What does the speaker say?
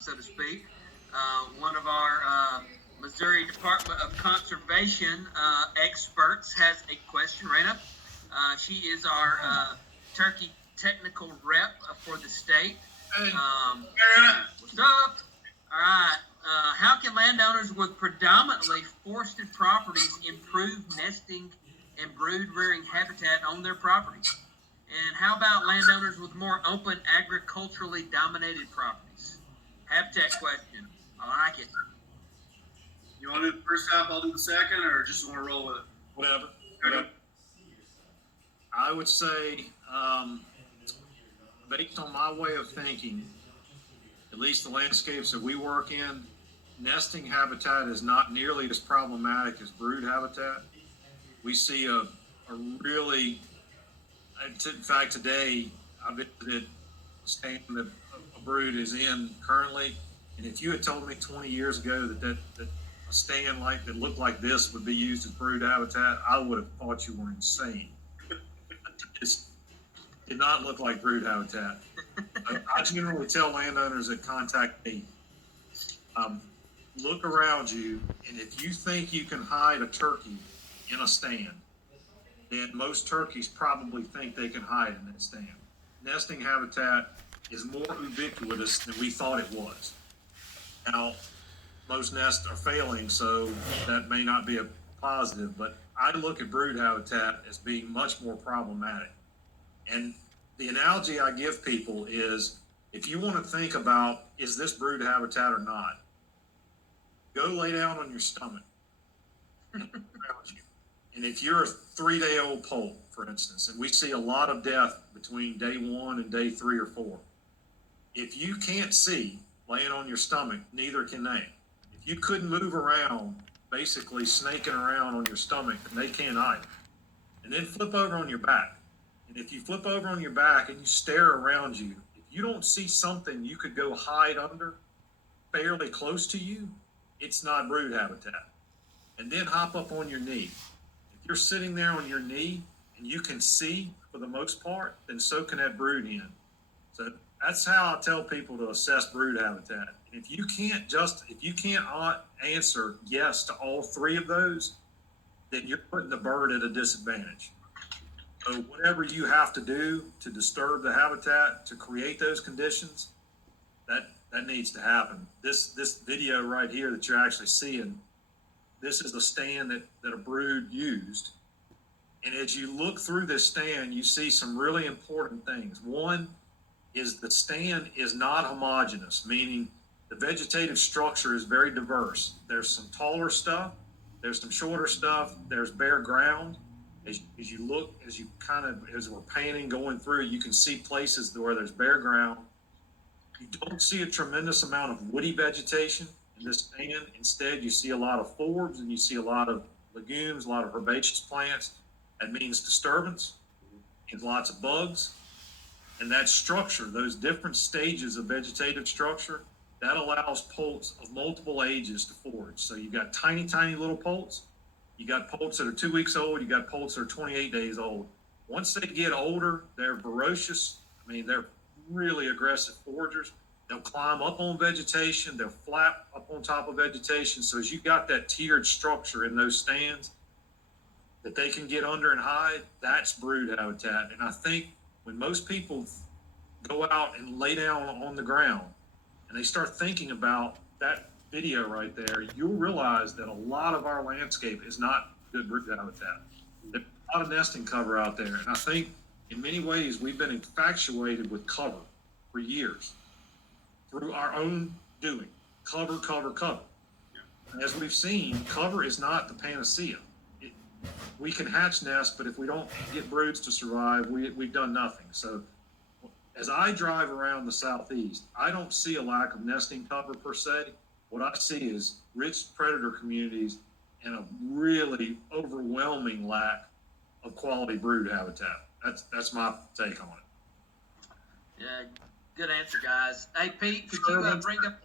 so to speak. One of our Missouri Department of Conservation experts has a question. Raina, she is our turkey technical rep for the state. Hey, What's up? All right. How can landowners with predominantly forested properties improve nesting and brood rearing habitat on their properties? And how about landowners with more open agriculturally dominated properties? Habitat question. I like it. you want to do the first half? I'll do the second, or just want to roll with it? Whatever. I would say, based on my way of thinking, at least the landscapes that we work in, nesting habitat is not nearly as problematic as brood habitat. We see a really, in fact, today I visited a stand that a brood is in currently, and if you had told me 20 years ago that a stand that looked like this would be used as brood habitat, I would have thought you were insane. It did not look like brood habitat. I generally tell landowners that contact me, look around you, and if you think you can hide a turkey in a stand, then most turkeys probably think they can hide in that stand. Nesting habitat is more ubiquitous than we thought it was. Now, most nests are failing, so that may not be a positive, but I look at brood habitat as being much more problematic. And the analogy I give people is, if you want to think about, is this brood habitat or not, go lay down on your stomach. And if you're a 3-day-old poult, for instance, and we see a lot of death between day 1 and day 3 or 4, if you can't see laying on your stomach, neither can they. If you couldn't move around, basically snaking around on your stomach, then they can't either. And then flip over on your back. And if you flip over on your back and you stare around you, if you don't see something you could go hide under fairly close to you, it's not brood habitat. And then hop up on your knee. If you're sitting there on your knee and you can see for the most part, then so can that brood hen. So that's how I tell people to assess brood habitat. And if you can't answer yes to all 3 of those, then you're putting the bird at a disadvantage. So whatever you have to do to disturb the habitat, to create those conditions, that needs to happen. This video right here that you're actually seeing, this is the stand that a brood used. And as you look through this stand, you see some really important things. One is the stand is not homogeneous, meaning the vegetative structure is very diverse. There's some taller stuff, there's some shorter stuff, there's bare ground. As we're painting, going through, you can see places where there's bare ground. You don't see a tremendous amount of woody vegetation in this stand. Instead, you see a lot of forbs and you see a lot of legumes, a lot of herbaceous plants. That means disturbance, means lots of bugs. And that structure, those different stages of vegetative structure, that allows poults of multiple ages to forage. So you've got tiny, tiny little poults. You got poults that are 2 weeks old. You got poults that are 28 days old. Once they get older, they're voracious. I mean, they're really aggressive foragers. They'll climb up on vegetation. They'll flap up on top of vegetation. So as you got that tiered structure in those stands that they can get under and hide, that's brood habitat. And I think when most people go out and lay down on the ground and they start thinking about that video right there, you'll realize that a lot of our landscape is not good brood habitat. There's a lot of nesting cover out there. And I think in many ways we've been infatuated with cover for years through our own doing. Cover. And as we've seen, cover is not the panacea. We can hatch nests, but if we don't get broods to survive, we've done nothing. So as I drive around the Southeast, I don't see a lack of nesting cover per se. What I see is rich predator communities and a really overwhelming lack of quality brood habitat. That's my take on it. Yeah, good answer, guys. Hey, Pete, could you bring up